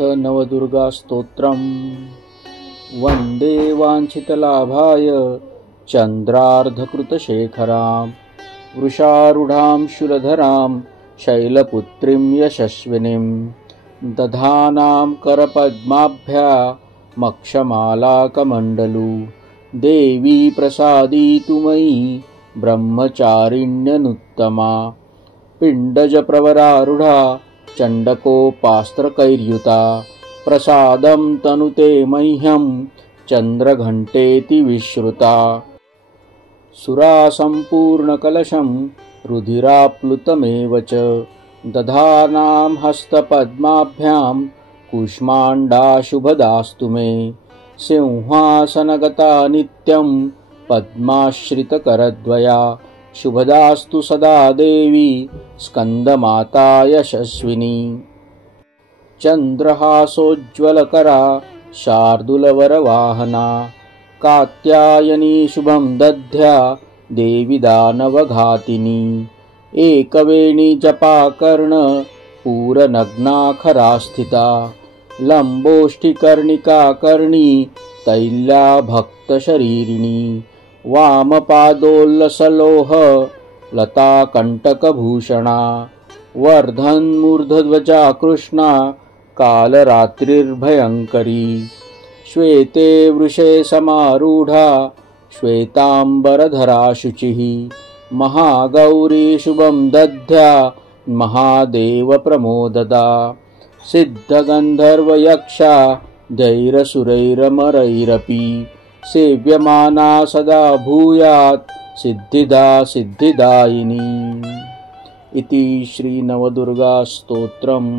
नवदुर्गा स्तोत्रम्। वन्दे वाञ्छितलाभाय चन्द्रार्धकृतशेखरां वृषारूढां शूलधरां शैलपुत्रीं यशस्विनीं दधानां करपद्माभ्यामक्षमालाकमण्डलू देवी प्रसादितु मयि ब्रह्मचारिण्यनुत्तमा पिण्डजप्रवरारूढा चण्डकोपास्त्रकैर्युता प्रसादं तनुते मह्यं चन्द्रघण्टेति विश्रुता सुरासम्पूर्णकलशं रुधिराप्लुतमेव च दधानां हस्तपद्माभ्यां कूष्माण्डाशुभदास्तु मे सिंहासनगता नित्यं पद्माश्रितकरद्वया शुभदास्तु सदा देवी स्कन्दमाता यशस्विनी चन्द्रहासोज्ज्वलकरा शार्दूलवरवाहना कात्यायनी शुभं दद्या देवी दानवघातिनी एकवेणी जपाकर्ण पूरनग्नाखरा स्थिता लम्बोष्ठिकर्णिका कर्णी तैल्या भक्तशरीरिणी वामपादोल्लसलोह लताकण्टकभूषणा वर्धन्मूर्धध्वजा कृष्णा कालरात्रिर्भयङ्करी श्वेते वृषे समारूढा श्वेताम्बरधरा शुचिः महागौरी शुभं दद्या महादेवप्रमोददा सिद्धगन्धर्वयक्षा धैरसुरैरमरैरपि सेव्यमाना सदा भूयात् सिद्धिदा सिद्धिदायिनी। इति श्री नवदुर्गा स्तोत्रम्।